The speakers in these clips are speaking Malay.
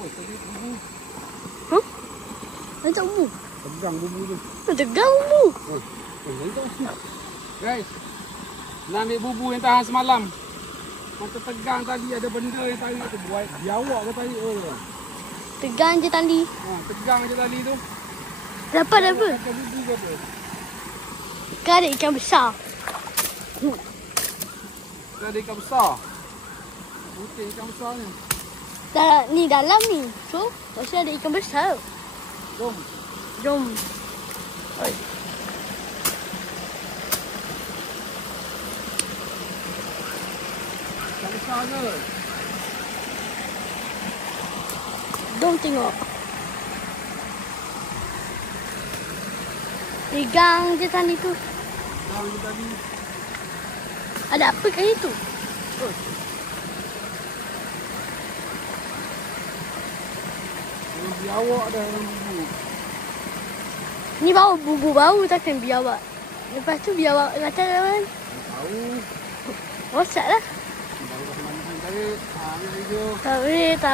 Oh, tadi bubu. Hah? Nanti bubu. Tegang bubu tu. Tegang bubu. Guys, nak ambil bubu yang tahan semalam. Mata tegang tadi ada benda yang tarik tu. Buat biawak ke tarik tu. Tegang je tali. Tegang je tali tu. Dapat apa? Dapat bubu ke apa? Kan ada ikan besar. Ada ikan besar. Putih ikan besar ni. Ni dalam ni. So, pasti ada ikan besar. Jom. Jom. Oi. Ikan besar ke? Jom tengok. Pegang je tali tu. Pegang je tadi. Ada apa kat situ? Oh. Biawak dah dalam bubu. Ni bau bubu bau takkan biawak. Lepas tu biawak kata kan? Tahu. Rosak lah. Baru kat mana tarik. Ambil video. Tak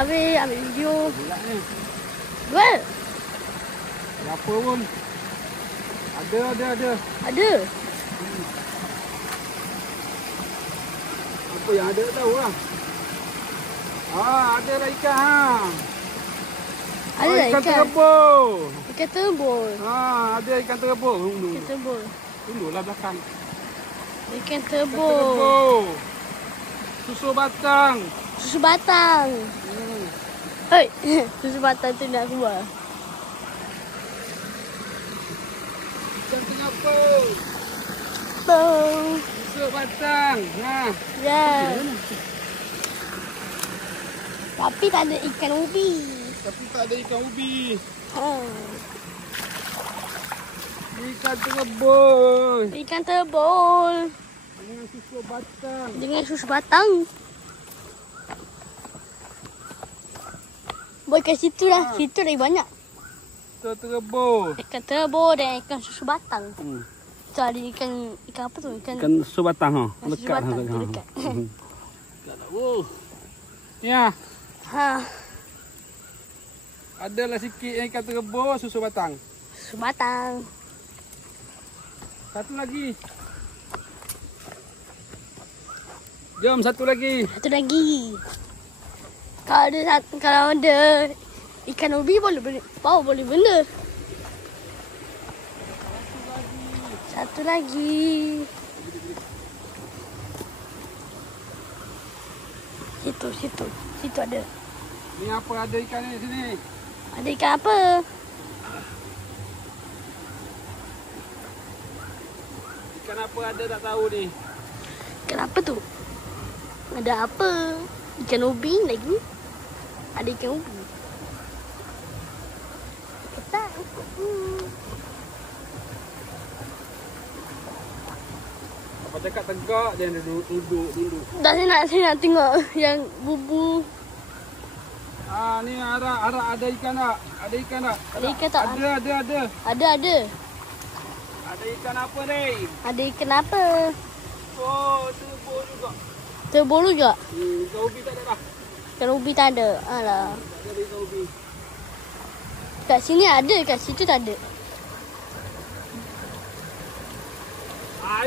boleh ambil video. Bulat ni. Jual? Apa pun. Ada. Ada. Apa yang ada tahu lah. Ada lah ikan. Ada lah ikan terbol. Ikan terbol. Ada ikan terbol. Ikan terbol. Tunduklah belakang. Ikan terbol. Susu batang. Susu batang. Hei, susu batang tu nak keluar. Ikan tengapau. Susu batang. Ya. Tapi tak ada ikan ubi. Ikan terbol. Ikan terbol. Dengan susu batang. Susu batang. Boy kat situ lah. Situ lagi banyak. Ikan terbol. Ikan terbol dan ikan susu batang. Tu ada ikan apa tu? Ikan susu batang. Susu batang tu dekat. Ya. Adalah sikit yang ikan terbol, susu batang. Susu batang. Satu lagi. Jom satu lagi. Kalau ada ikan ubi boleh benda. Satu lagi. Situ ada. Ni apa ada ikan ni sini? Ada ikan apa? Ikan apa ada tak tahu ni? Ikan apa tu? Ada apa? Ikan ubi lagi. Ada ikan ubi. Tak. Apa cakap tegak dia duduk. Dah saya nak tengok yang bubu. Ni arak ada ikan tak? Ada ikan tak? Ada ikan tak? Ada. Ada ikan apa ni? Ada ikan apa? Oh, terbol juga. Terbol juga? Ikan ubi tak ada dah. Ikan ubi tak ada? Alah. Tak ada ikan ubi. Kat sini ada, kat situ tak ada.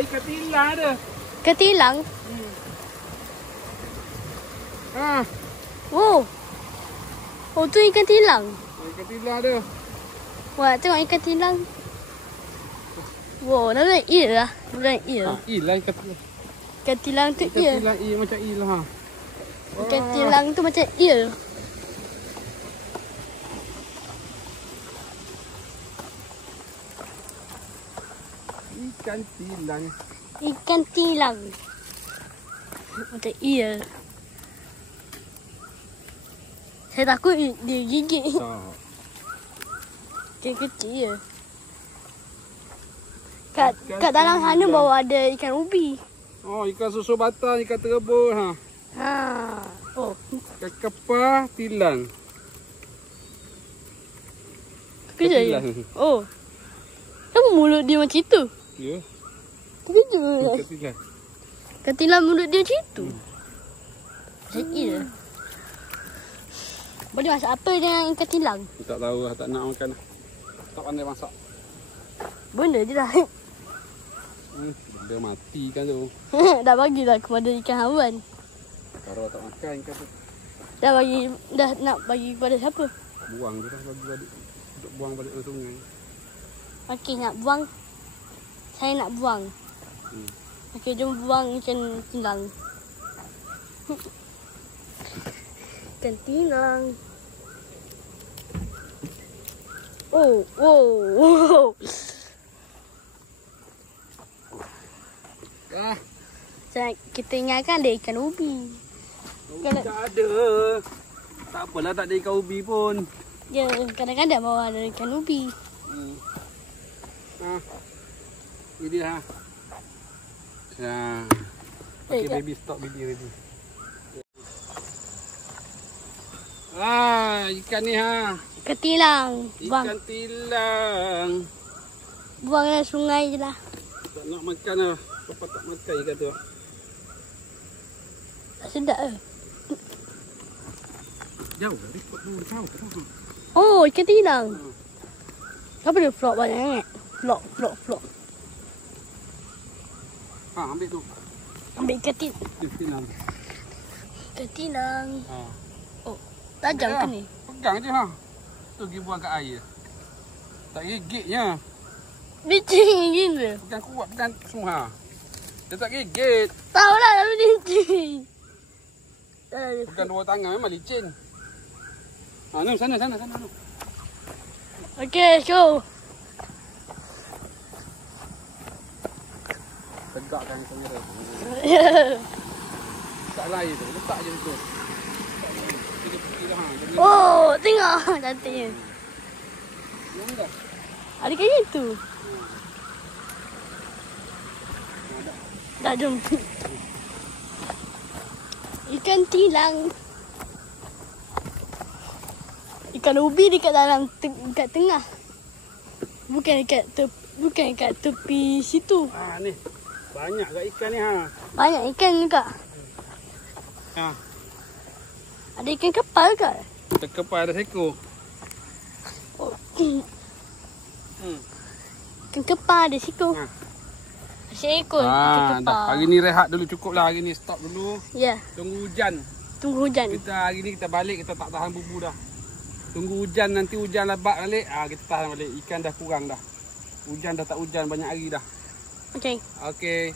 Ikan tilang ada. Ikan tilang? Oh, tu ikan tilang. Ikan tilang ada. Wah, tengok ikan tilang. Wow, namanya eel lah. Eel lah ikan tilang. Ikan tilang tu eel. Ikan tilang eel macam eel lah. Ikan tilang tu macam eel. Ikan tilang. Macam eel. Saya takut dia gigit. Kecil je. Kat dalam sana bawa ada ikan ubi. Oh, ikan susu batang, ikan terbol. Oh. Ikan kepah, tilang. Kejap je. Oh. Kenapa mulut dia macam itu? Ya. Terkejut. Ikan tilang. Ikan tilang mulut dia macam itu. Macam eel. Boleh masak apa dengan ikan tilang? Tak tahu lah, tak nak makan lah. Tak pandai masak. Benda je lah. Benda mati kan tu. Dah bagilah kepada ikan hawan. Kalau tak makan ikan tu. Dah nak bagi kepada siapa? Buang je lah, bagi balik. Untuk buang balik ke sungai. Okey, nak buang. Saya nak buang. Okey, jom buang ikan tilang. Ikan tilang. Oh. Ah, Kita ingatkan ada ikan ubi. tak ada. Tak apalah, tak ada ikan ubi pun. Ya, kadang-kadang bawah ada ikan ubi. Ini lah. Okay, baby, stop baby. Ikan ni Ikan tilang. Buang. Ikan tilang. Buang dalam sungai je lah. Tak nak makan lah. Papa tak makan ikan tu. Tak sedap ke? Jauh lah, rekod dulu. Jauh. Oh, ikan tilang. Kenapa dia vlog banyak sangat? Vlog. Ambil tu. Ambil ikan tilang. Tilang. Ikan tilang. Oh, tajam ke ni? Pegang je tu pergi buang kat air. Tak gigitnya. Licin gila. Pegang kuat, pegang semua. Dia tak gigit. Tahu lah tapi licin. Pegang dua tangan memang licin. Ni sana. Okey, show. Tegakkan kamera. Tak air tu, letak je tu. Oh, tengok cantiknya. Ada kayak gitu. Dah jom. Ikan tilang. Ikan ubi dekat dalam dekat tengah. Bukan dekat tepi situ. Ni. Banyak kat ikan ni Banyak ikan juga. Ada ikan kepal ke? Terkepal ada seekor. Oh. Ikan kepal ada seekor. Seekor ikan kepal. Dah. Hari ni rehat dulu, cukup lah. Hari ni stop dulu. Ya. Tunggu hujan. Tunggu hujan. Hari ni kita balik, kita tak tahan bubu dah. Tunggu hujan, nanti hujan lebat balik. Kita tahan balik. Ikan dah kurang dah. Hujan dah tak hujan banyak hari dah. Okey. Okey.